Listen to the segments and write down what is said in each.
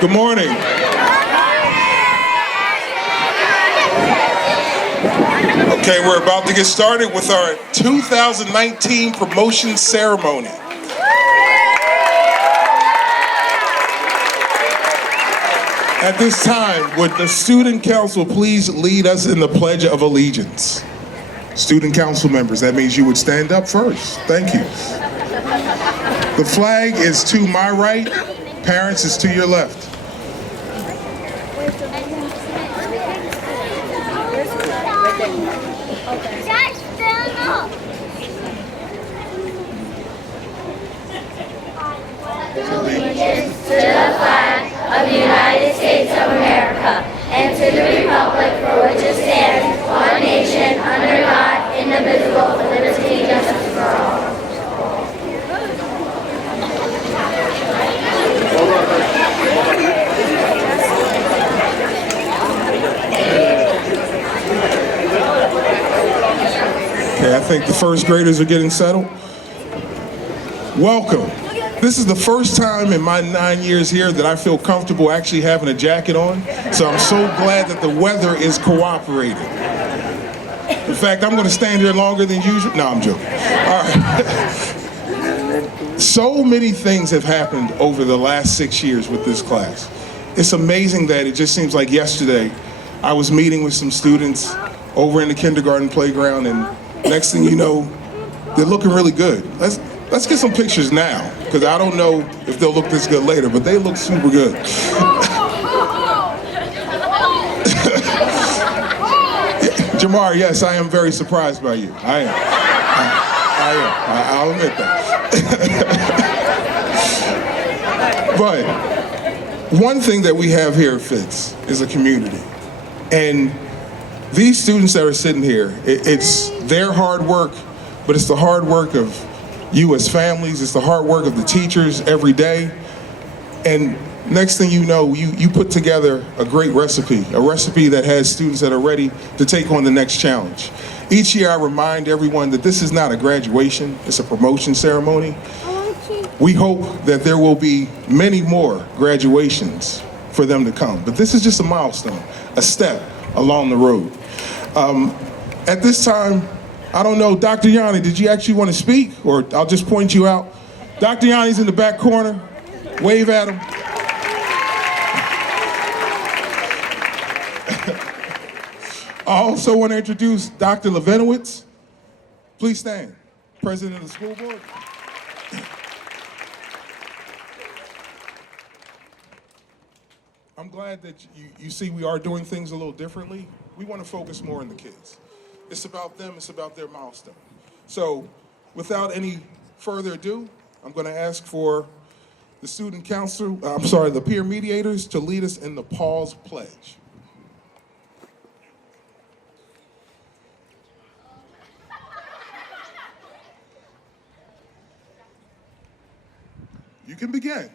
Good morning. Okay, we're about to get started with our 2019 promotion ceremony. At this time, would the student council please lead us in the Pledge of Allegiance? Student council members, that means you would stand up first. Thank you. The flag is to my right, parents is to your left. Allegiance to the flag of the United States of America and to the republic for which it stands, one nation, under God, indivisible, with liberty and justice for all. Okay, I think the first graders are getting settled. Welcome. This is the first time in my 9 years here that I feel comfortable actually having a jacket on. So I'm so glad that the weather is cooperating. In fact, I'm going to stand here longer than usual. No, I'm joking. All right. So many things have happened over the last 6 years with this class. It's amazing that it just seems like yesterday I was meeting with some students over in the kindergarten playground, and next thing you know, they're looking really good. Let's get some pictures now, because I don't know if they'll look this good later, but they look super good. Jamar, yes, I am very surprised by you. I am. I'll admit that. But one thing that we have here at FITS is a community. And these students that are sitting here, it's their hard work, but it's the hard work of you as families, it's the hard work of the teachers every day. And next thing you know, you put together a great recipe, a recipe that has students that are ready to take on the next challenge. Each year I remind everyone that this is not a graduation, it's a promotion ceremony. We hope that there will be many more graduations for them to come, but this is just a milestone, a step along the road. At this time, I don't know, Dr. Yanni, did you actually want to speak? Or I'll just point you out. Dr. Yanni's in the back corner. Wave at him. I also want to introduce Dr. Levinowitz. Please stand. President of the school board. I'm glad that you see we are doing things a little differently. We want to focus more on the kids. It's about them, it's about their milestone. So, without any further ado, I'm going to ask for the the peer mediators to lead us in the Paul's Pledge. You can begin.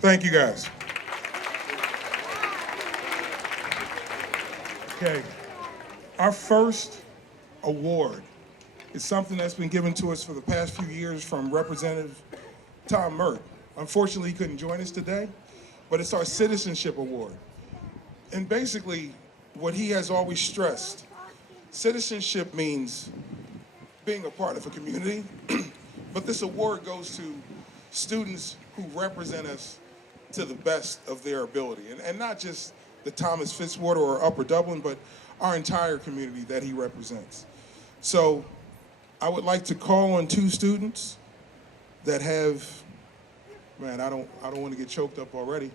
Thank you, guys. Okay, our first award is something that's been given to us for the past few years from Representative Tom Mert. Unfortunately, he couldn't join us today, but it's our Citizenship Award. And basically, what he has always stressed, citizenship means being a part of a community, but this award goes to students who represent us to the best of their ability. And not just the Thomas Fitzwater or Upper Dublin, but our entire community that he represents. So I would like to call on two students that have, man, I don't want to get choked up already,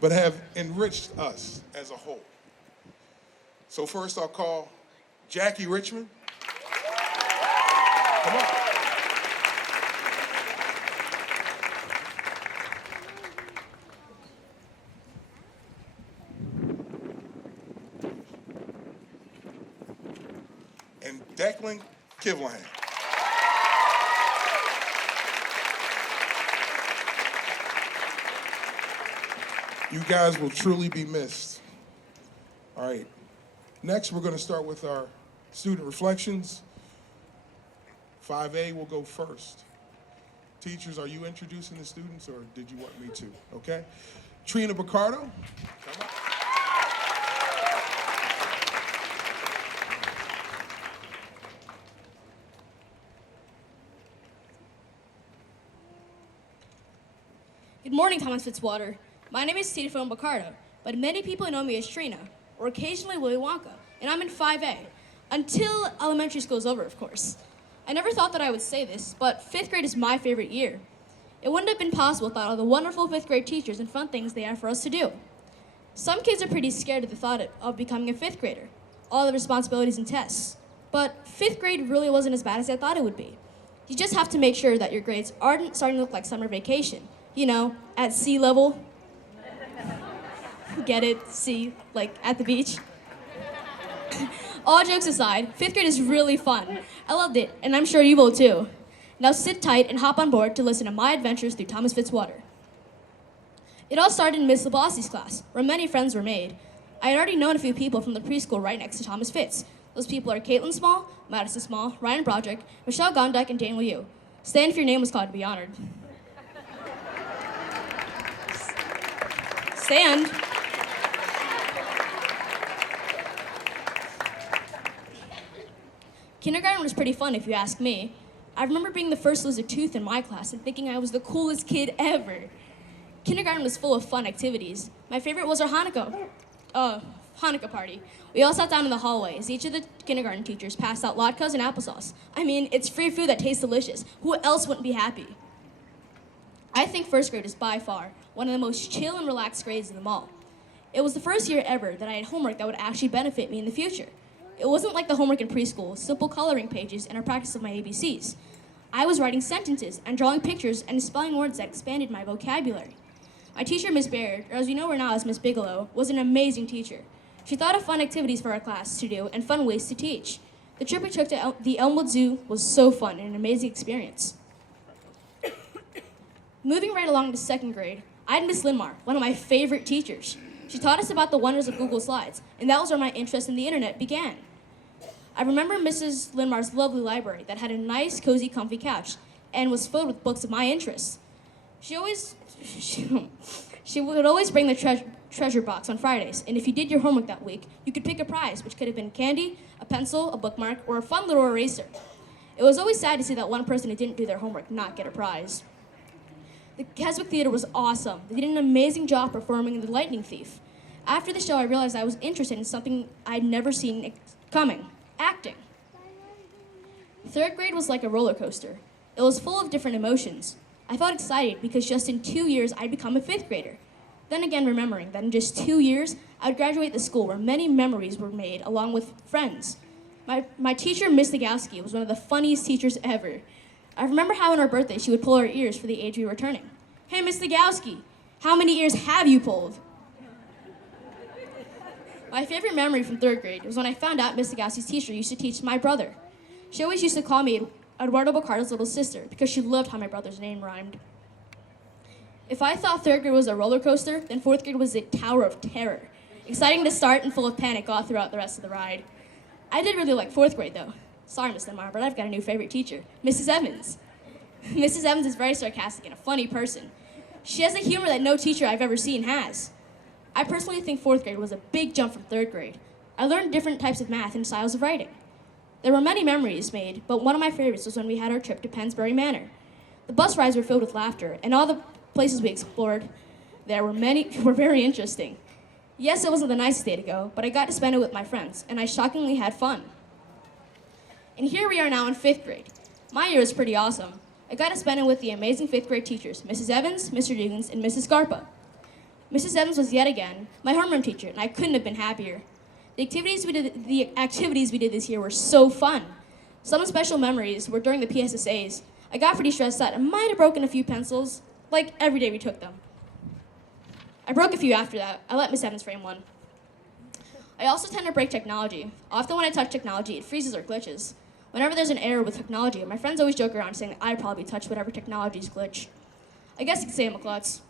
but have enriched us as a whole. So first I'll call Jackie Richmond. Come on. And Declan Kivlahan. You guys will truly be missed. All right. Next, we're going to start with our student reflections. 5A will go first. Teachers, are you introducing the students, or did you want me to? Okay. Trina Picardo. Come on. Good morning, Thomas Fitzwater. My name is TFES Picardo, but many people know me as Trina, or occasionally Willy Wonka, and I'm in 5A, until elementary school is over, of course. I never thought that I would say this, but 5th grade is my favorite year. It wouldn't have been possible without all the wonderful 5th grade teachers and fun things they have for us to do. Some kids are pretty scared of the thought of becoming a 5th grader, all the responsibilities and tests. But 5th grade really wasn't as bad as I thought it would be. You just have to make sure that your grades aren't starting to look like summer vacation. You know, at sea level. Get it? Sea, like at the beach. All jokes aside, 5th grade is really fun. I loved it, and I'm sure you will too. Now sit tight and hop on board to listen to my adventures through Thomas Fitzwater. It all started in Miss Labossy's class, where many friends were made. I had already known a few people from the preschool right next to Thomas Fitz. Those people are Caitlin Small, Madison Small, Ryan Broderick, Michelle Gondek, and Daniel Yu. Stand if your name was called to be honored. Stand. Kindergarten was pretty fun, if you ask me. I remember being the first to lose a tooth in my class and thinking I was the coolest kid ever. Kindergarten was full of fun activities. My favorite was our Hanukkah party. We all sat down in the hallway as each of the kindergarten teachers passed out latkes and applesauce. I mean, it's free food that tastes delicious. Who else wouldn't be happy? I think first grade is by far one of the most chill and relaxed grades of them all. It was the first year ever that I had homework that would actually benefit me in the future. It wasn't like the homework in preschool, simple coloring pages and a practice of my ABCs. I was writing sentences and drawing pictures and spelling words that expanded my vocabulary. My teacher, Miss Baird, or as we know her now as Miss Bigelow, was an amazing teacher. She thought of fun activities for our class to do and fun ways to teach. The trip we took to the Elmwood Zoo was so fun and an amazing experience. Moving right along to 2nd grade, I had Miss Linmar, one of my favorite teachers. She taught us about the wonders of Google Slides, and that was where my interest in the internet began. I remember Mrs. Linmar's lovely library that had a nice, cozy, comfy couch and was filled with books of my interests. She would always bring the treasure box on Fridays, and if you did your homework that week, you could pick a prize, which could have been candy, a pencil, a bookmark, or a fun little eraser. It was always sad to see that one person who didn't do their homework not get a prize. The Keswick Theater was awesome. They did an amazing job performing in The Lightning Thief. After the show, I realized I was interested in something I'd never seen coming, acting. 3rd grade was like a roller coaster. It was full of different emotions. I felt excited because just in 2 years, I'd become a 5th grader. Then again, remembering that in just 2 years, I would graduate the school where many memories were made along with friends. My teacher, Miss Legowski, was one of the funniest teachers ever. I remember how on her birthday, she would pull our ears for the age we were turning. Hey, Miss Legowski, how many ears have you pulled? My favorite memory from 3rd grade was when I found out Miss Legowski's teacher used to teach my brother. She always used to call me Eduardo Bocardo's little sister because she loved how my brother's name rhymed. If I thought 3rd grade was a roller coaster, then 4th grade was a tower of terror. Exciting to start and full of panic all throughout the rest of the ride. I did really like 4th grade though. Sorry, Miss Lemar, but I've got a new favorite teacher, Mrs. Evans. Mrs. Evans is very sarcastic and a funny person. She has a humor that no teacher I've ever seen has. I personally think 4th grade was a big jump from 3rd grade. I learned different types of math and styles of writing. There were many memories made, but one of my favorites was when we had our trip to Pensbury Manor. The bus rides were filled with laughter, and all the places we explored there were very interesting. Yes, it wasn't the nicest day to go, but I got to spend it with my friends, and I shockingly had fun. And here we are now in 5th grade. My year was pretty awesome. I got to spend it with the amazing 5th grade teachers, Mrs. Evans, Mr. Dugan, and Mrs. Scarpa. Mrs. Evans was yet again my homeroom teacher, and I couldn't have been happier. The activities we did this year were so fun. Some special memories were during the PSSAs. I got pretty stressed out and might have broken a few pencils, like every day we took them. I broke a few after that. I let Miss Evans frame one. I also tend to break technology. Often when I touch technology, it freezes or glitches. Whenever there's an error with technology, my friends always joke around saying that I probably touch whatever technology's glitch. I guess you could say I'm a klutz.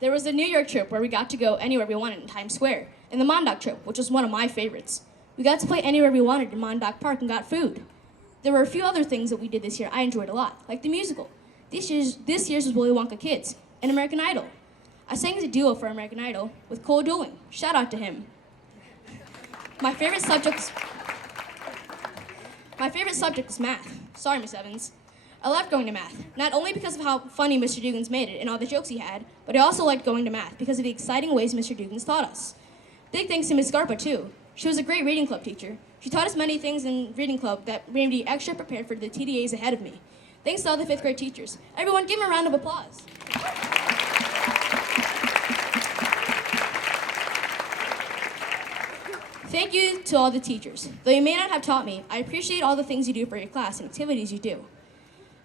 There was the New York trip where we got to go anywhere we wanted in Times Square, and the Montauk trip, which was one of my favorites. We got to play anywhere we wanted in Montauk Park and got food. There were a few other things that we did this year I enjoyed a lot, like the musical. This year's was Willy Wonka Kids and American Idol. I sang as a duo for American Idol with Cole Dooling. Shout out to him. My favorite subject was math. Sorry, Miss Evans. I loved going to math, not only because of how funny Mr. Dugan's made it and all the jokes he had, but I also liked going to math because of the exciting ways Mr. Dugan's taught us. Big thanks to Miss Scarpa, too. She was a great reading club teacher. She taught us many things in reading club that made me extra prepared for the TDAs ahead of me. Thanks to all the 5th grade teachers. Everyone, give them a round of applause. Thank you to all the teachers. Though you may not have taught me, I appreciate all the things you do for your class and activities you do.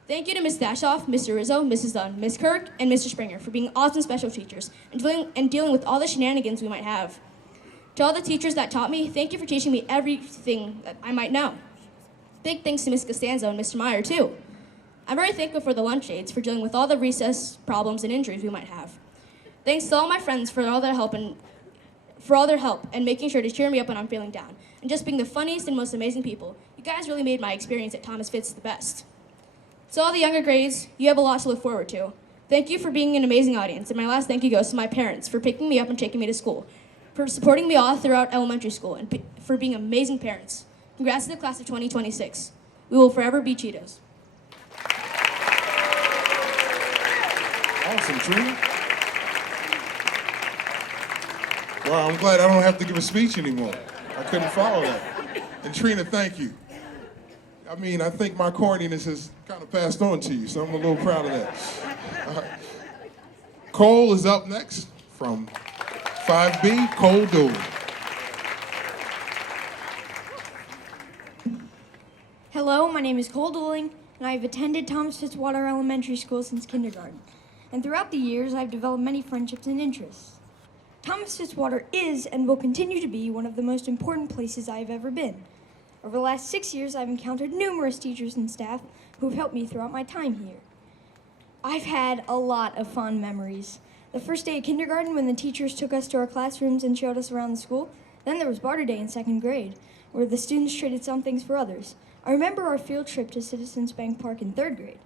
Thank you to Ms. Dashoff, Mr. Rizzo, Mrs. Dunn, Ms. Kirk, and Mr. Springer for being awesome special teachers and dealing with all the shenanigans we might have. To all the teachers that taught me, thank you for teaching me everything that I might know. Big thanks to Ms. Costanzo and Mr. Meyer, too. I'm very thankful for the lunch aides for dealing with all the recess problems and injuries we might have. Thanks to all my friends for all their help and making sure to cheer me up when I'm feeling down, and just being the funniest and most amazing people. You guys really made my experience at Thomas Fitz the best. To all the younger grades, you have a lot to look forward to. Thank you for being an amazing audience, and my last thank you goes to my parents for picking me up and taking me to school, for supporting me all throughout elementary school, and for being amazing parents. Congrats to the class of 2026. We will forever be Cheetos. Awesome, Trina. Well, I'm glad I don't have to give a speech anymore. I couldn't follow that. And Trina, thank you. I mean, I think my corniness has kind of passed on to you, so I'm a little proud of that. Cole is up next from 5B, Cole Dooling. Hello, my name is Cole Dooling, and I have attended Thomas Fitzwater Elementary School since kindergarten. And throughout the years, I've developed many friendships and interests. Thomas Fitzwater is and will continue to be one of the most important places I have ever been. Over the last 6 years, I've encountered numerous teachers and staff who have helped me throughout my time here. I've had a lot of fond memories. The first day of kindergarten when the teachers took us to our classrooms and showed us around the school. Then there was Barter Day in 2nd grade, where the students traded some things for others. I remember our field trip to Citizens Bank Park in 3rd grade.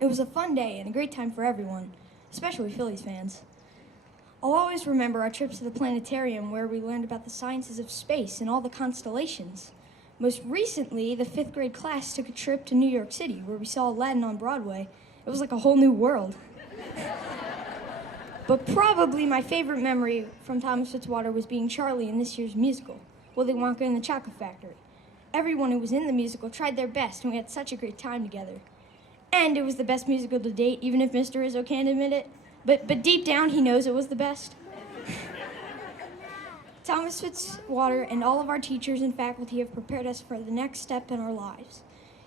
It was a fun day and a great time for everyone, especially Phillies fans. I'll always remember our trips to the planetarium where we learned about the sciences of space and all the constellations. Most recently, the 5th grade class took a trip to New York City where we saw Aladdin on Broadway. It was like a whole new world. But probably my favorite memory from Thomas Fitzwater was being Charlie in this year's musical, Willy Wonka and the Chocolate Factory. Everyone who was in the musical tried their best and we had such a great time together. And it was the best musical to date, even if Mr. Rizzo can't admit it. But deep down, he knows it was the best. Thomas Fitzwater and all of our teachers and faculty have prepared us for the next step in our lives.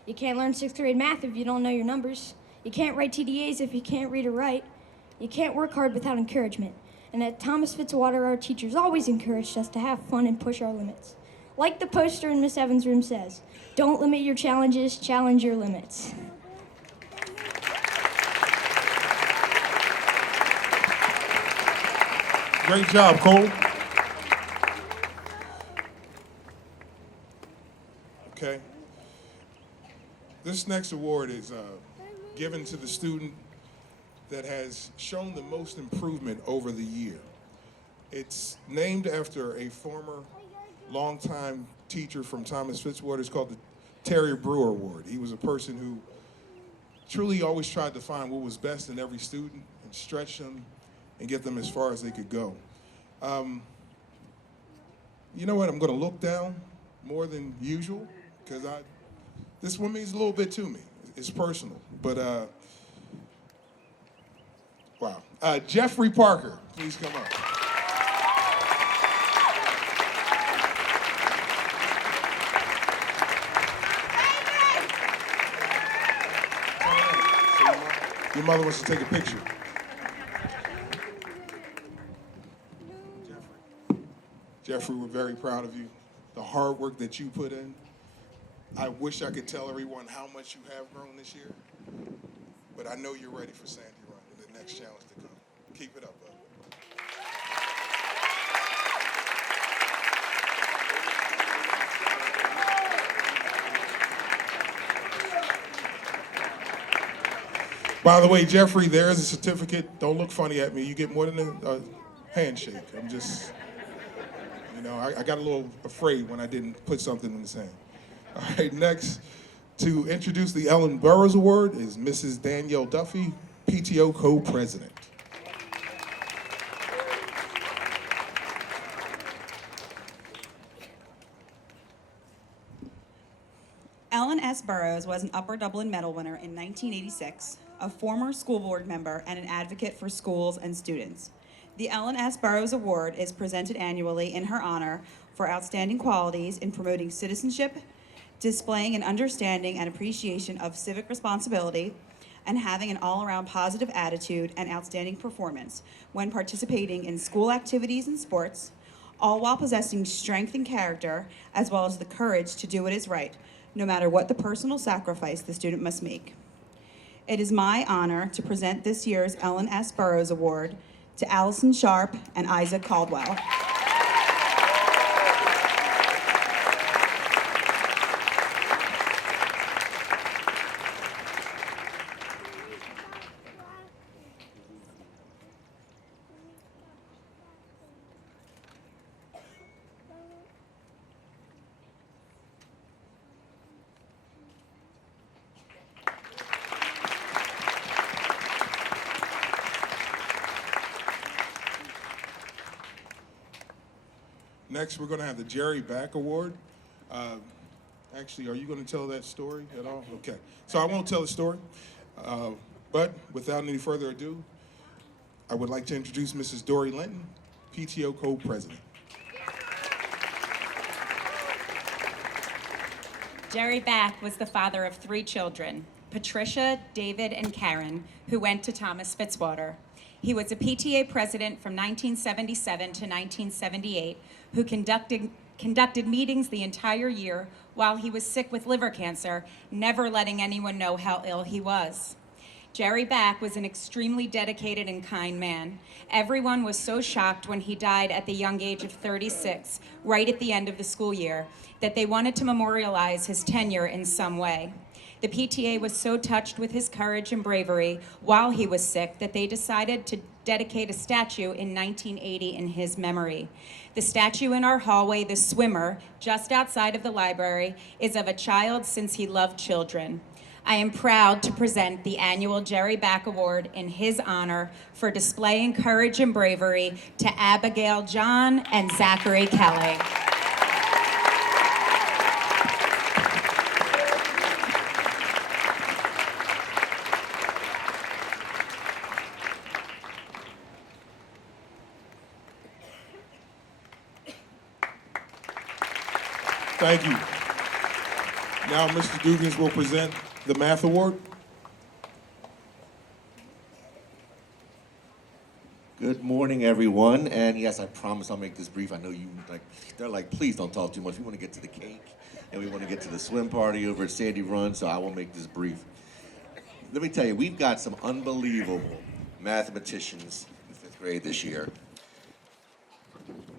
You can't learn 6th grade math if you don't know your numbers. You can't write TDAs if you can't read or write. You can't work hard without encouragement. And at Thomas Fitzwater, our teachers always encouraged us to have fun and push our limits. Like the poster in Miss Evans' room says, don't limit your challenges, challenge your limits. Great job, Cole. Okay. This next award is given to the student that has shown the most improvement over the year. It's named after a former longtime teacher from Thomas Fitzwater. It's called the Terry Brewer Award. He was a person who truly always tried to find what was best in every student and stretch them and get them as far as they could go. You know what? I'm going to look down more than usual because this one means a little bit to me. It's personal, but wow. Jeffrey Parker, please come up. Your mother wants to take a picture. Jeffrey, we're very proud of you. The hard work that you put in. I wish I could tell everyone how much you have grown this year, but I know you're ready for Sandy Run and the next challenge to come. Keep it up, bud. By the way, Jeffrey, there is a certificate. Don't look funny at me. You get more than a handshake. I'm just, I got a little afraid when I didn't put something in the sand. All right, next to introduce the Ellen Burroughs Award is Mrs. Danielle Duffy, PTO co-president. Ellen S. Burroughs was an Upper Dublin Medal winner in 1986, a former school board member, and an advocate for schools and students. The Ellen S. Burroughs Award is presented annually in her honor for outstanding qualities in promoting citizenship, displaying an understanding and appreciation of civic responsibility, and having an all-around positive attitude and outstanding performance when participating in school activities and sports, all while possessing strength and character, as well as the courage to do what is right, no matter what the personal sacrifice the student must make. It is my honor to present this year's Ellen S. Burroughs Award to Allison Sharp and Isaac Caldwell. Next, we're going to have the Jerry Back Award. Actually, are you going to tell that story at all? Okay. So I won't tell the story. But without any further ado, I would like to introduce Mrs. Dory Linton, PTO co-president. Jerry Back was the father of 3 children, Patricia, David, and Karen, who went to Thomas Fitzwater. He was a PTA president from 1977 to 1978, who conducted meetings the entire year while he was sick with liver cancer, never letting anyone know how ill he was. Jerry Back was an extremely dedicated and kind man. Everyone was so shocked when he died at the young age of 36, right at the end of the school year, that they wanted to memorialize his tenure in some way. The PTA was so touched with his courage and bravery while he was sick that they decided to dedicate a statue in 1980 in his memory. The statue in our hallway, the swimmer, just outside of the library, is of a child since he loved children. I am proud to present the annual Jerry Back Award in his honor for displaying courage and bravery to Abigail John and Zachary Kelly. Thank you. Now Mr. Dugas will present the Math Award. Good morning, everyone. And yes, I promise I'll make this brief. I know they're like, please don't talk too much. We want to get to the cake and we want to get to the swim party over at Sandy Run, so I will make this brief. Let me tell you, we've got some unbelievable mathematicians in 5th grade this year.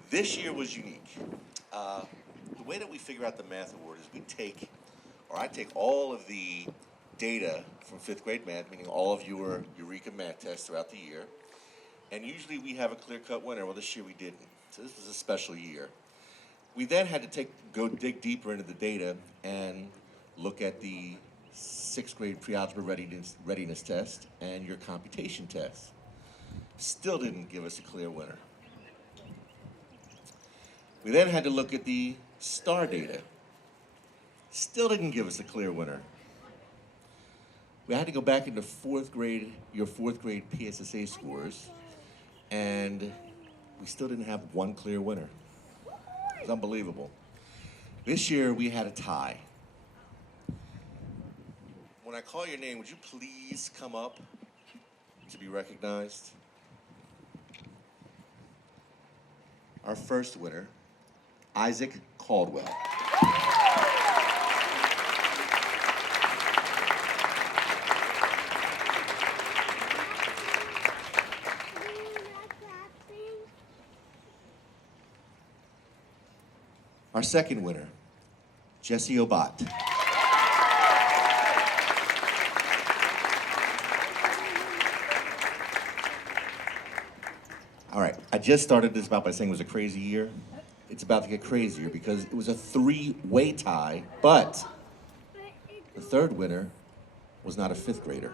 This year was unique. The way that we figure out the Math Award is I take all of the data from 5th grade math, meaning all of your Eureka math tests throughout the year, and usually we have a clear-cut winner. Well, this year we didn't, so this was a special year. We then had to go dig deeper into the data and look at the 6th grade pre-algebra readiness test and your computation test. Still didn't give us a clear winner. We then had to look at the STAR data. Still didn't give us a clear winner. We had to go back into your 4th grade PSSA scores, and we still didn't have one clear winner. It was unbelievable. This year we had a tie. When I call your name, would you please come up to be recognized? Our first winner, Isaac Caldwell. Our second winner, Jesse Obat. I just started this about by saying it was a crazy year. It's about to get crazier because it was a three-way tie, but the third winner was not a fifth grader.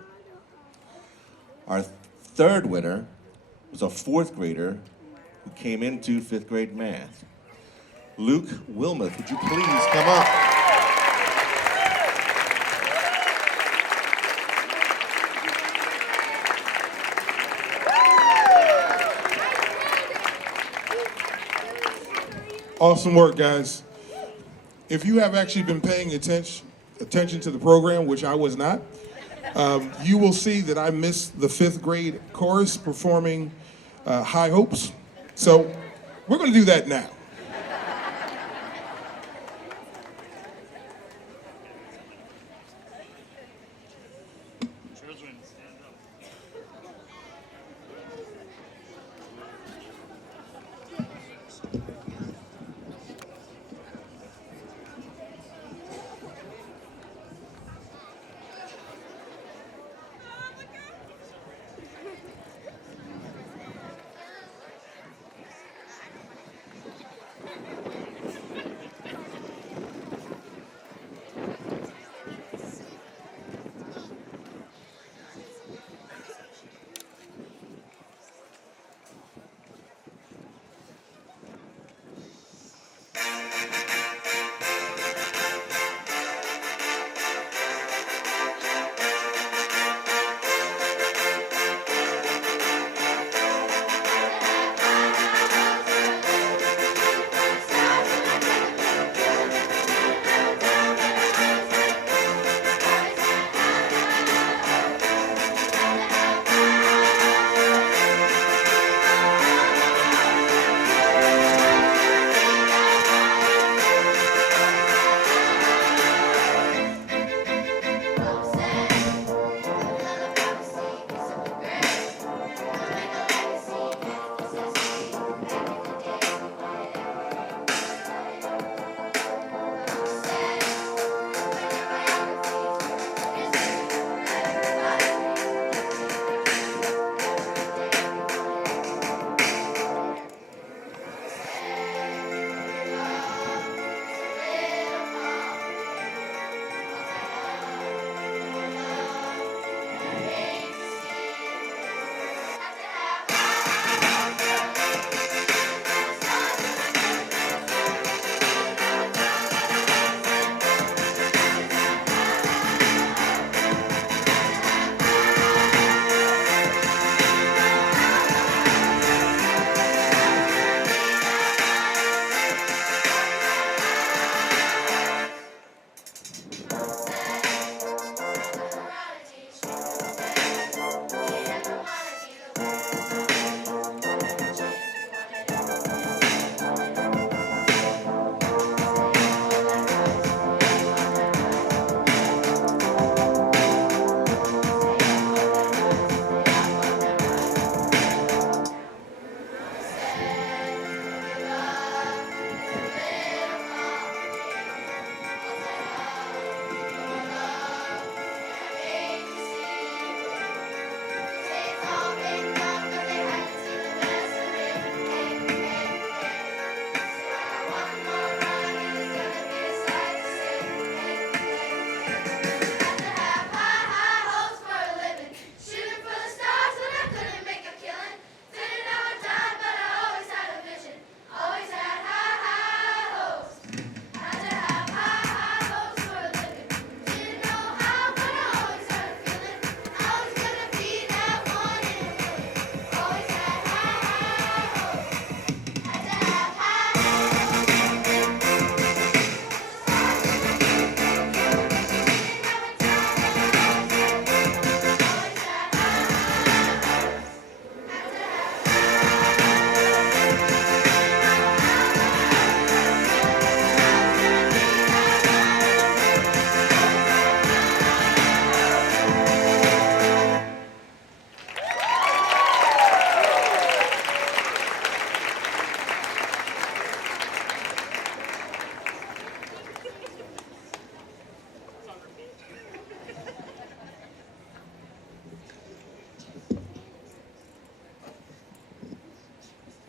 Our third winner was a fourth grader who came into fifth grade math. Luke Wilmuth, would you please come up? Awesome work, guys. If you have actually been paying attention to the program, which I was not, you will see that I missed the fifth grade chorus performing High Hopes. So we're going to do that now.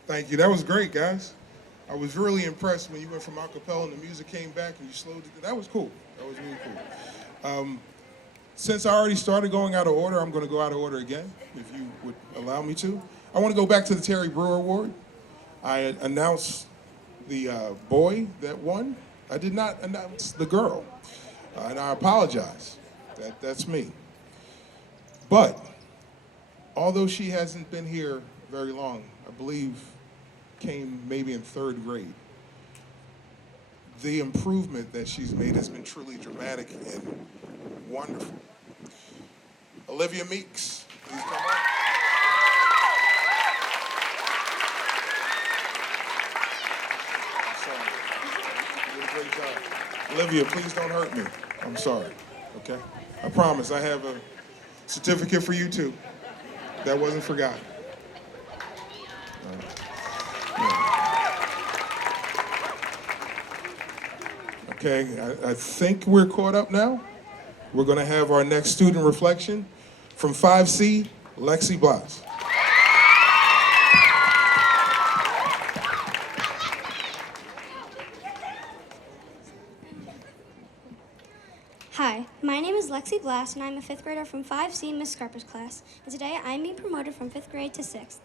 Thank you. That was great, guys. I was really impressed when you went from a cappella and the music came back and you slowed it. That was cool. That was really cool. Since I already started going out of order, I'm going to go out of order again, if you would allow me to. I want to go back to the Terry Brewer Award. I announced the boy that won. I did not announce the girl, and I apologize. That's me. But although she hasn't been here very long, I believe came maybe in 3rd grade, the improvement that she's made has been truly dramatic and wonderful. Olivia Meeks, please come up. I'm sorry. You did a great job. Olivia, please don't hurt me. I'm sorry, okay? I promise I have a certificate for you too. That wasn't forgotten. Okay, I think we're caught up now. We're going to have our next student reflection from 5C, Lexi Blas. Hi, my name is Lexi Blass, and I'm a 5th grader from 5C, Miss Scarpa's class. And today I'm being promoted from 5th grade to 6th.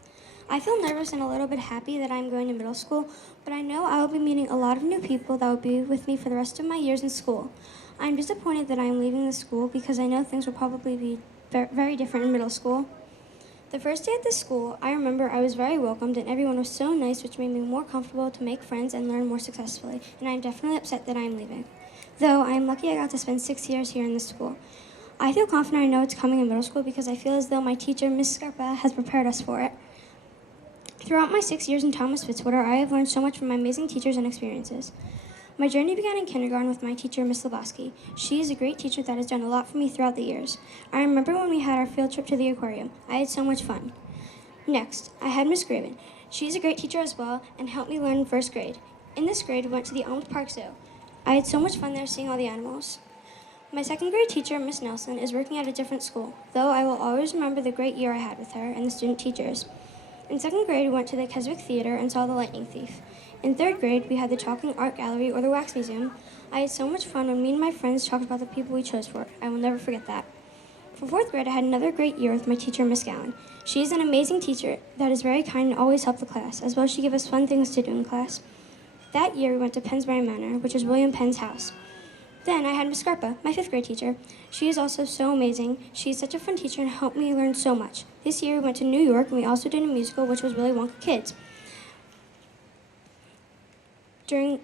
I feel nervous and a little bit happy that I'm going to middle school, but I know I will be meeting a lot of new people that will be with me for the rest of my years in school. I'm disappointed that I'm leaving the school because I know things will probably be very different in middle school. The first day at the school, I remember I was very welcomed and everyone was so nice, which made me more comfortable to make friends and learn more successfully, and I'm definitely upset that I'm leaving. Though I'm lucky I got to spend 6 years here in this school. I feel confident I know it's coming in middle school because I feel as though my teacher, Miss Scarpa, has prepared us for it. Throughout my 6 years in Thomas Fitzwater, I have learned so much from my amazing teachers and experiences. My journey began in kindergarten with my teacher, Miss Lebowski. She is a great teacher that has done a lot for me throughout the years. I remember when we had our field trip to the aquarium. I had so much fun. Next, I had Miss Graven. She is a great teacher as well and helped me learn in 1st grade. In this grade, we went to the Elms Park Zoo. I had so much fun there seeing all the animals. My 2nd grade teacher, Miss Nelson, is working at a different school, though I will always remember the great year I had with her and the student teachers. In 2nd grade, we went to the Keswick Theater and saw The Lightning Thief. In 3rd grade, we had the Talking Art Gallery or the Wax Museum. I had so much fun when me and my friends talked about the people we chose for. I will never forget that. For 4th grade, I had another great year with my teacher, Miss Gowan. She is an amazing teacher that is very kind and always helped the class, as well as she gave us fun things to do in class. That year, we went to Pennsbury Manor, which is William Penn's house. Then I had Miss Scarpa, my 5th grade teacher. She is also so amazing. She is such a fun teacher and helped me learn so much. This year we went to New York and we also did a musical, which was Willy Wonka Kids. During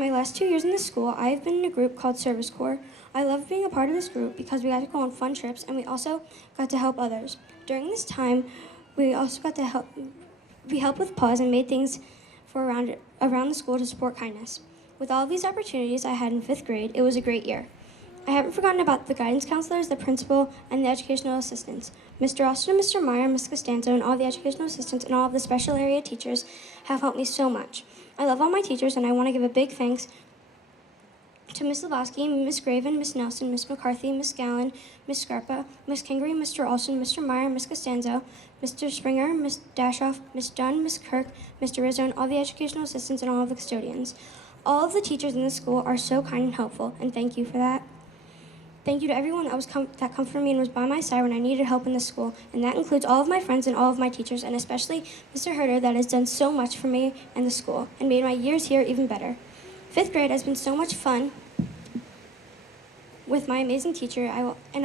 my last 2 years in this school, I have been in a group called Service Corps. I love being a part of this group because we got to go on fun trips and we also got to help others. During this time, we also got to help with paws and made things for around the school to support kindness. With all of these opportunities I had in 5th grade, it was a great year. I haven't forgotten about the guidance counselors, the principal, and the educational assistants. Mr. Austin, Mr. Meyer, Ms. Costanzo, and all the educational assistants and all of the special area teachers have helped me so much. I love all my teachers, and I want to give a big thanks to Miss Lebowski, Miss Graven, Miss Nelson, Miss McCarthy, Miss Gallen, Miss Scarpa, Miss Kingery, Mr. Olson, Mr. Meyer, Miss Costanzo, Mr. Springer, Miss Dashoff, Miss Dunn, Miss Kirk, Mr. Rizzo, and all the educational assistants and all of the custodians. All of the teachers in this school are so kind and helpful, and thank you for that. Thank you to everyone that comforted me and was by my side when I needed help in this school, and that includes all of my friends and all of my teachers, and especially Mr. Herder that has done so much for me and the school, and made my years here even better. 5th grade has been so much fun with my amazing teacher, I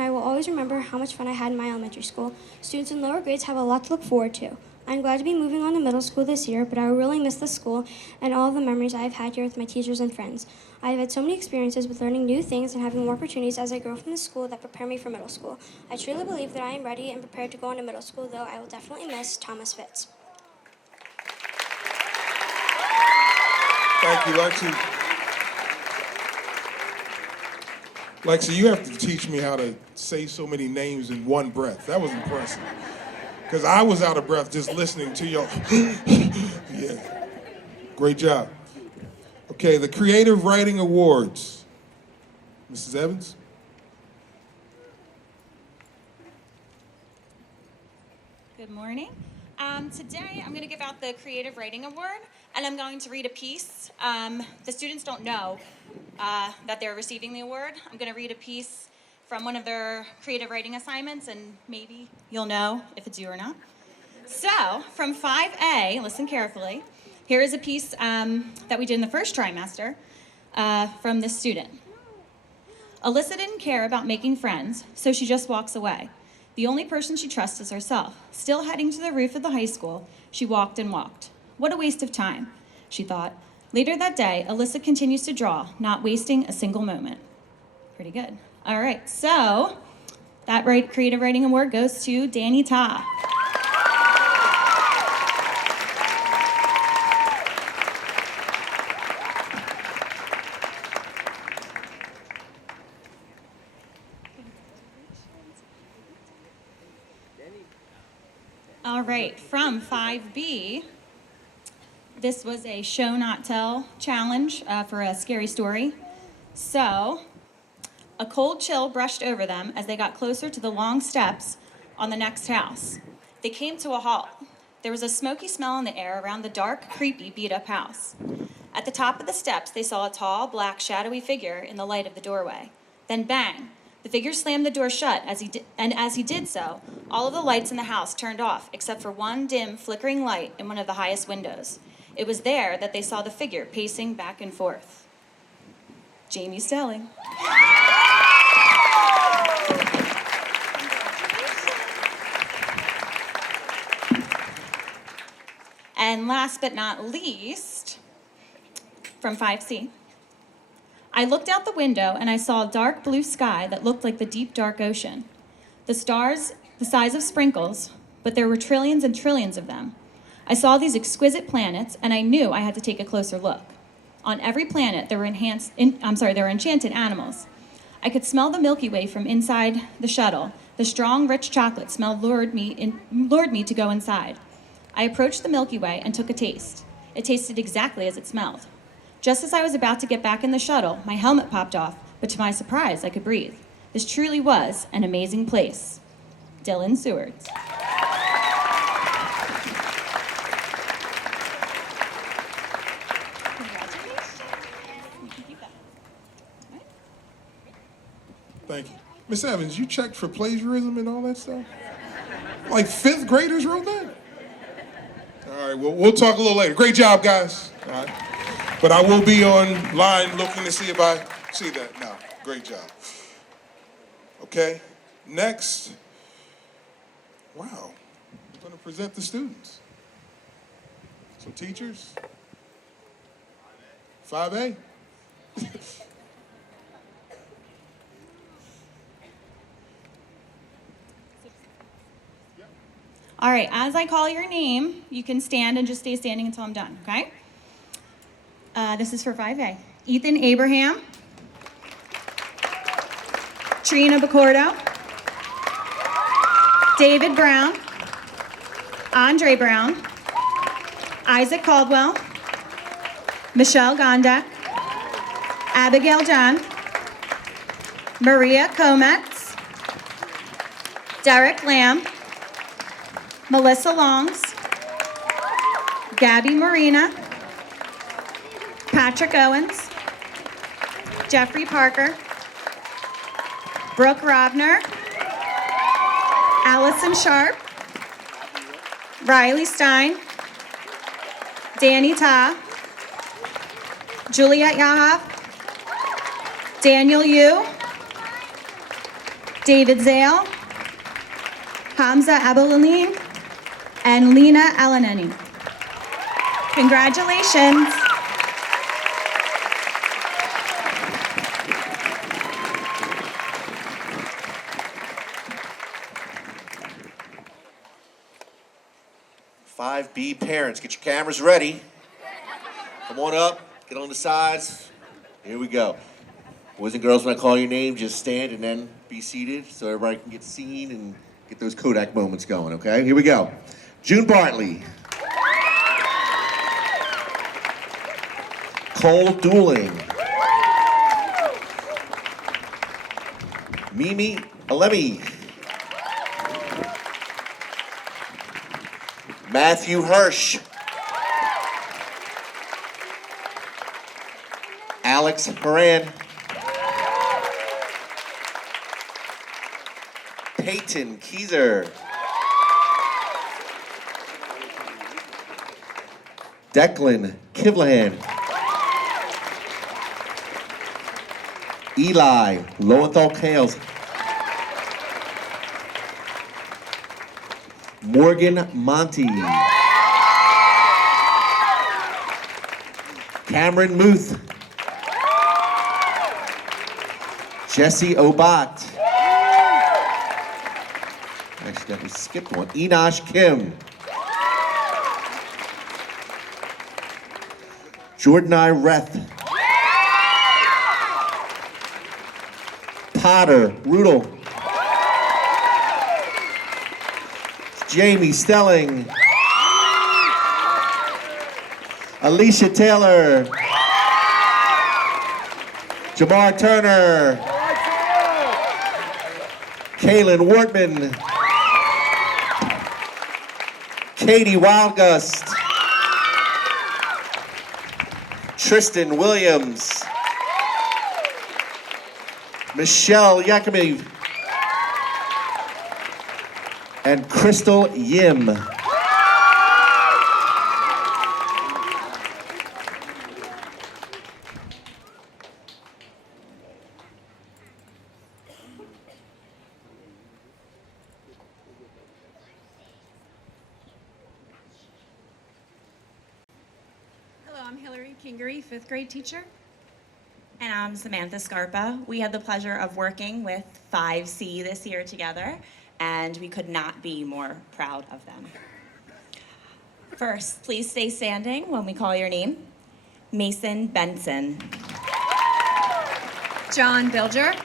will always remember how much fun I had in my elementary school. Students in lower grades have a lot to look forward to. I'm glad to be moving on to middle school this year, but I will really miss the school and all of the memories I've had here with my teachers and friends. I've had so many experiences with learning new things and having more opportunities as I grow from the school that prepare me for middle school. I truly believe that I am ready and prepared to go into middle school, though I will definitely miss Thomas Fitz. Thank you, Lexi. Lexi, you have to teach me how to say so many names in one breath. That was impressive. Because I was out of breath just listening to y'all. Yeah, great job. Okay, the Creative Writing Awards. Mrs. Evans? Good morning. Today, I'm going to give out the Creative Writing Award, and I'm going to read a piece. The students don't know that they're receiving the award. I'm going to read a piece from one of their creative writing assignments, and maybe you'll know if it's you or not. So, from 5A, listen carefully, here is a piece that we did in the first trimester from this student. Alyssa didn't care about making friends, so she just walks away. The only person she trusts is herself. Still heading to the roof of the high school, she walked and walked. What a waste of time, she thought. Later that day, Alyssa continues to draw, not wasting a single moment. Pretty good. All right, so that Creative Writing Award goes to Danny Ta. All right, from 5B, this was a show not tell challenge for a scary story. So, a cold chill brushed over them as they got closer to the long steps on the next house. They came to a halt. There was a smoky smell in the air around the dark, creepy, beat-up house. At the top of the steps, they saw a tall, black, shadowy figure in the light of the doorway. Then bang! The figure slammed the door shut, and as he did so, all of the lights in the house turned off, except for one dim, flickering light in one of the highest windows. It was there that they saw the figure pacing back and forth. Jamie Stelling. And last but not least, from 5C. I looked out the window and I saw a dark blue sky that looked like the deep, dark ocean. The stars, the size of sprinkles, but there were trillions and trillions of them. I saw these exquisite planets and I knew I had to take a closer look. On every planet, there were enchanted animals. I could smell the Milky Way from inside the shuttle. The strong, rich chocolate smell lured me to go inside. I approached the Milky Way and took a taste. It tasted exactly as it smelled. Just as I was about to get back in the shuttle, my helmet popped off, but to my surprise, I could breathe. This truly was an amazing place. Dylan Sewards. Thank you. Miss Evans, you checked for plagiarism and all that stuff? Like fifth graders wrote that? All right, well, we'll talk a little later. Great job, guys. All right. But I will be online looking to see if I see that. No, great job. Okay, next. Wow, I'm going to present the students. So teachers, 5A. All right, as I call your name, you can stand and just stay standing until I'm done, okay? This is for 5A. Ethan Abraham. Trina Bacordo. David Brown. Andre Brown. Isaac Caldwell. Michelle Gondak. Abigail John. Maria Kometz. Derek Lamb. Melissa Longs. Gabby Marina. Patrick Owens, Jeffrey Parker, Brooke Robner, Allison Sharp, Riley Stein, Danny Ta, Juliet Yahav, Daniel Yu, David Zale, Hamza Abulaline, and Lena Alaneni. Congratulations. B parents, get your cameras ready. Come on up, get on the sides. Here we go. Boys and girls, when I call your name, just stand and then be seated so everybody can get seen and get those Kodak moments going, okay? Here we go. June Bartley. Cole Dooling. Mimi Alemi. Matthew Hirsch. Alex Horan. Peyton Keyser. Declan Kivlahan. Eli Lowenthal-Kales. Morgan Monty. Cameron Muth. Jesse Obat. Actually, we skipped one. Enosh Kim. Jordan Reth. Potter Rudel. Jamie Stelling. Alicia Taylor. Jamar Turner. Kaylin Wortman. Katie Wildgust. Tristan Williams. Michelle Yakimev. And Crystal Yim. Hello, I'm Hillary Kingery, 5th grade teacher. And I'm Samantha Scarpa. We had the pleasure of working with 5C this year together, and we could not be more proud of them. First, please stay standing when we call your name. Mason Benson. John Bilger.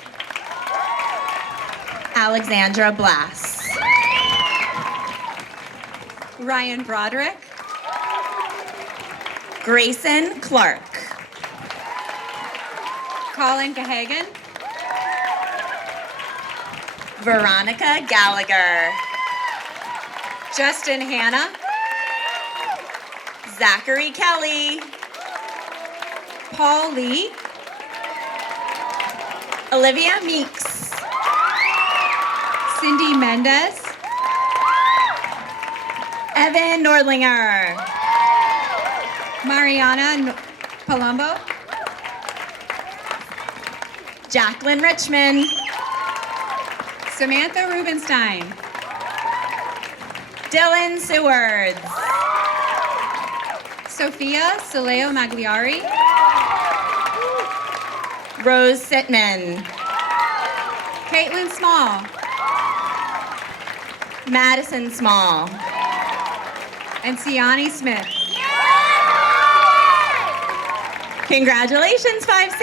Alexandra Blass. Ryan Broderick. Grayson Clark. Colin Gahagan. Veronica Gallagher. Justin Hanna. Zachary Kelly. Paul Lee. Olivia Meeks. Cindy Mendez. Evan Nordlinger. Mariana Palumbo. Jacqueline Richmond. Samantha Rubenstein. Dylan Sewards. Sophia Saleo Magliari. Rose Sitman. Caitlin Small. Madison Small. And Siani Smith. Congratulations, 5C.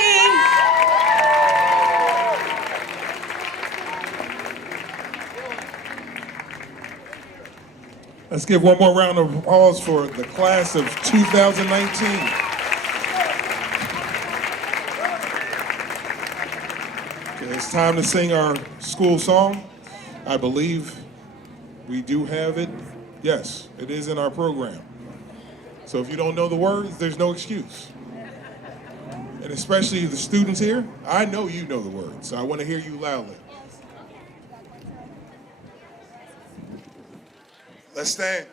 Let's give one more round of applause for the class of 2019. Okay, it's time to sing our school song. I believe we do have it. Yes, it is in our program. So if you don't know the words, there's no excuse. And especially the students here, I know you know the words, so I want to hear you loudly. Let's stand.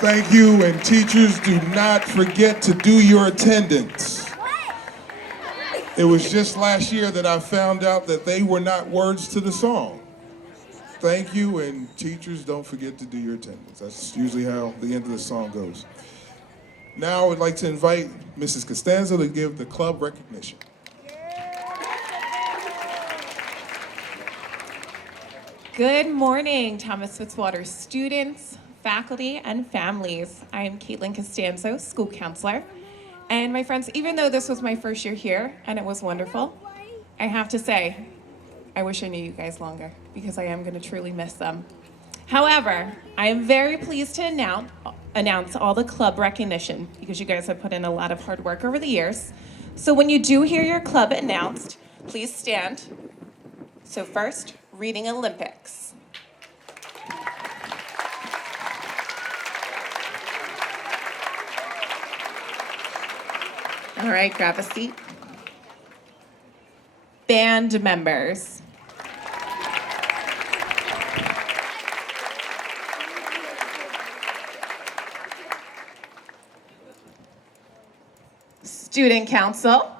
Thank you, and teachers, do not forget to do your attendance. It was just last year that I found out that they were not words to the song. Thank you, and teachers, don't forget to do your attendance. That's usually how the end of the song goes. Now I would like to invite Mrs. Costanzo to give the club recognition. Good morning, Thomas Fitzwater students, faculty, and families. I am Caitlin Costanzo, school counselor. And my friends, even though this was my first year here and it was wonderful, I have to say, I wish I knew you guys longer because I am going to truly miss them. However, I am very pleased to announce all the club recognition because you guys have put in a lot of hard work over the years. So when you do hear your club announced, please stand. So first, Reading Olympics. All right, grab a seat. Band members. Student council.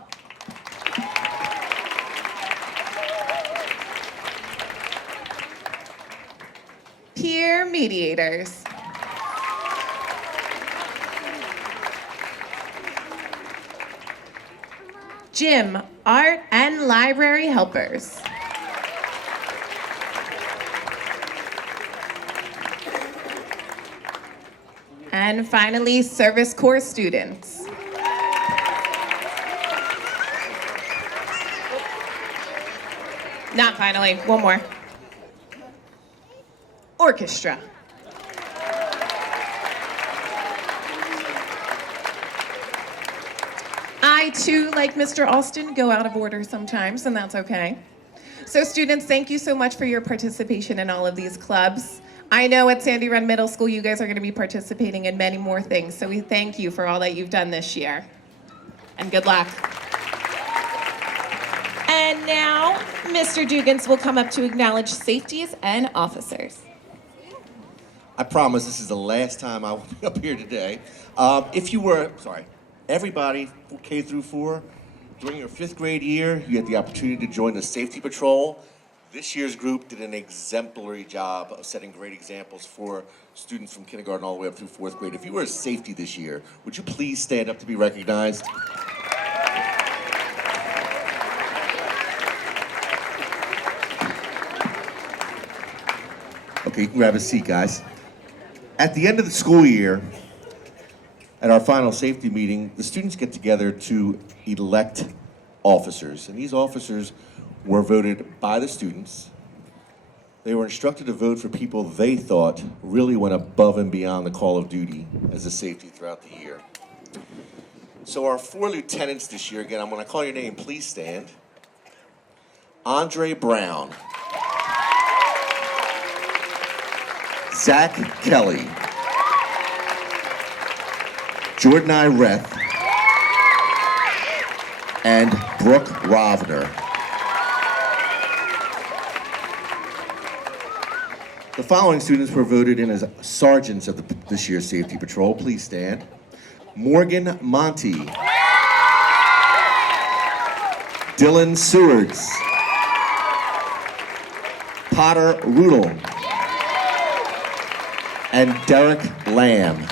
Peer mediators. Gym, art, and library helpers. And finally, service corps students. Not finally, one more. Orchestra. I too, like Mr. Alston, go out of order sometimes, and that's okay. So students, thank you so much for your participation in all of these clubs. I know at Sandy Run Middle School you guys are going to be participating in many more things, so we thank you for all that you've done this year. And good luck. And now, Mr. Dugans will come up to acknowledge safeties and officers. I promise this is the last time I will be up here today. Everybody, K through 4, during your 5th grade year, you had the opportunity to join the safety patrol. This year's group did an exemplary job of setting great examples for students from kindergarten all the way up through 4th grade. If you were a safety this year, would you please stand up to be recognized? Okay, you can grab a seat, guys. At the end of the school year, at our final safety meeting, the students get together to elect officers. And these officers were voted by the students. They were instructed to vote for people they thought really went above and beyond the call of duty as a safety throughout the year. So our 4 lieutenants this year, again, I'm going to call your name, please stand. Andre Brown. Zach Kelly. Jordan Ireth. And Brooke Rovner. The following students were voted in as sergeants of this year's Safety Patrol. Please stand. Morgan Monty. Dylan Sewards. Potter Rudel. And Derek Lamb.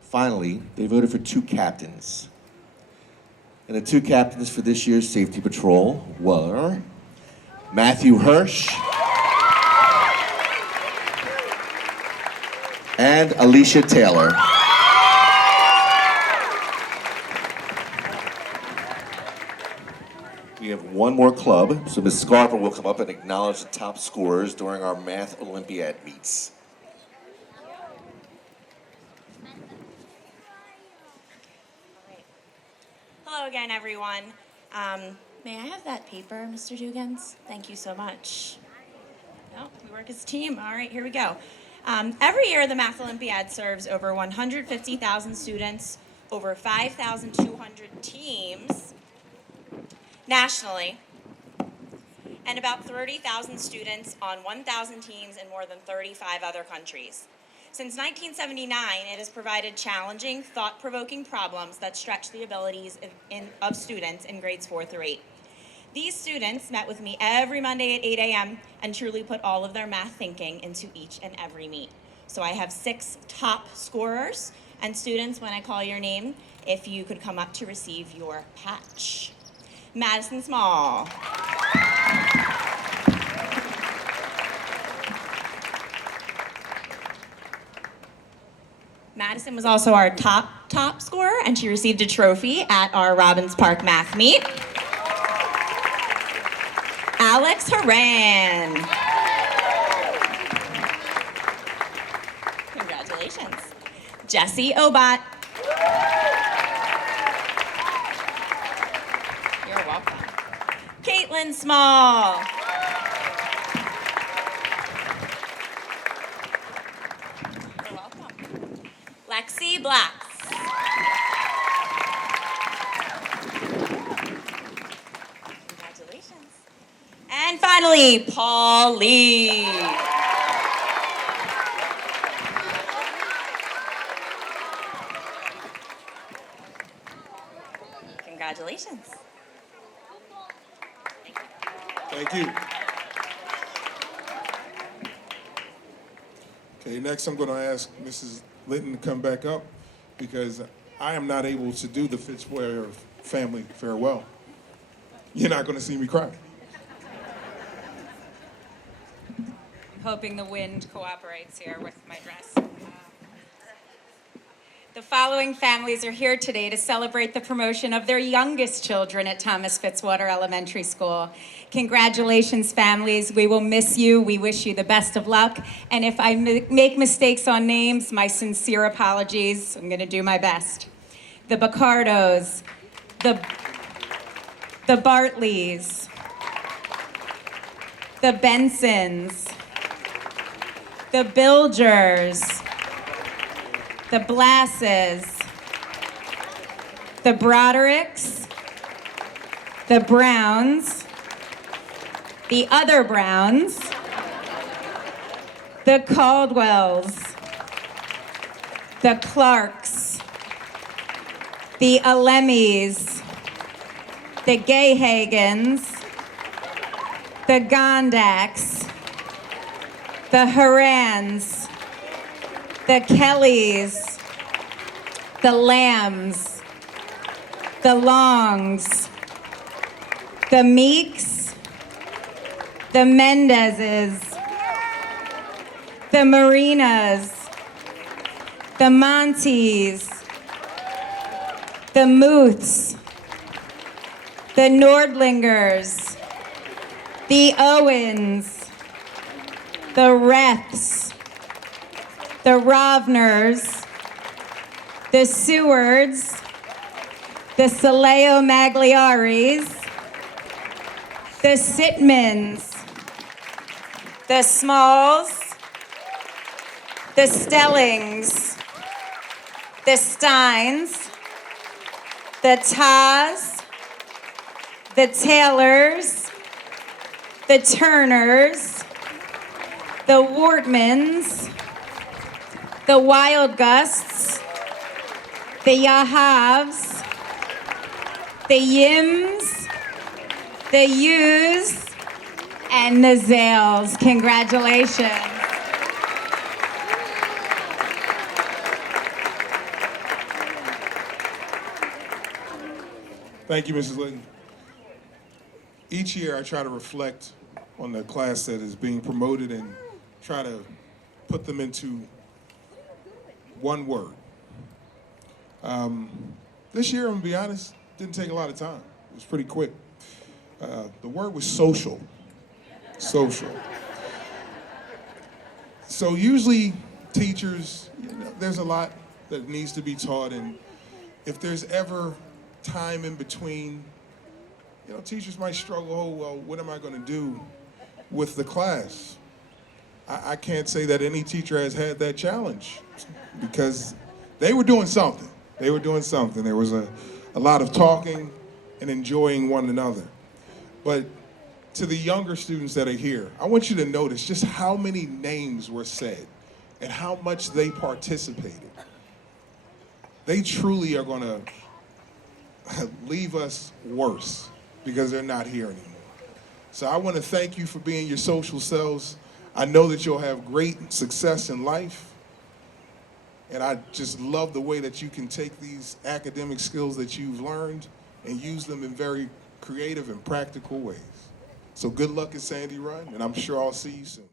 Finally, they voted for 2 captains. And the 2 captains for this year's Safety Patrol were Matthew Hirsch and Alicia Taylor. We have one more club, so Ms. Scarper will come up and acknowledge the top scorers during our Math Olympiad meets. Hello again, everyone. May I have that paper, Mr. Dugans? Thank you so much. No, we work as a team. All right, here we go. Every year, the Math Olympiad serves over 150,000 students, over 5,200 teams nationally. and about 30,000 students on 1,000 teams in more than 35 other countries. Since 1979, it has provided challenging, thought-provoking problems that stretch the abilities of students in grades 4 through 8. These students met with me every Monday at 8 a.m. and truly put all of their math thinking into each and every meet. So I have 6 top scorers, and students, when I call your name, if you could come up to receive your patch. Madison Small. Madison was also our top scorer, and she received a trophy at our Robbins Park math meet. Alex Haran. Congratulations. Jesse Obot. You're welcome. Caitlin Small. You're welcome. Lexi Blacks. Congratulations. And finally, Paul Lee. Congratulations. Thank you. Okay, next I'm going to ask Mrs. Litton to come back up because I am not able to do the Fitzwater family farewell. You're not going to see me cry. Hoping the wind cooperates here with my dress. The following families are here today to celebrate the promotion of their youngest children at Thomas Fitzwater Elementary School. Congratulations, families. We will miss you. We wish you the best of luck. And if I make mistakes on names, my sincere apologies. I'm going to do my best. The Bacardos, the Bartleys, the Bensons, the Bilgers, the Blasses, the Brodericks, the Browns, the other Browns, the Caldwells, the Clarks, the Alemis, the Gayhagens, the Gondaks, the Harans, the Kellys, the Lambs, the Longs, the Meeks, the Mendezes, the Marinas, the Montes, the Muths, the Nordlingers, the Owens, the Refs, the Rovners, the Sewards, the Saleo Magliaris, the Sitmans, the Smalls, the Stellings, the Steins, the Taz, the Taylors, the Turners, the Wardmans, the Wild Gusts, the Yahavs, the Yims, the Yus, and the Zales. Congratulations. Thank you, Mrs. Litton. Each year I try to reflect on the class that is being promoted and try to put them into one word. This year, I'm gonna be honest, didn't take a lot of time. It was pretty quick. The word was social. Social. So usually teachers, there's a lot that needs to be taught, and if there's ever time in between, teachers might struggle, oh, well, what am I gonna do with the class? I can't say that any teacher has had that challenge because they were doing something. They were doing something. There was a lot of talking and enjoying one another. But to the younger students that are here, I want you to notice just how many names were said and how much they participated. They truly are going to leave us worse because they're not here anymore. So I want to thank you for being your social selves. I know that you'll have great success in life. And I just love the way that you can take these academic skills that you've learned and use them in very creative and practical ways. So good luck at Sandy Run, and I'm sure I'll see you soon.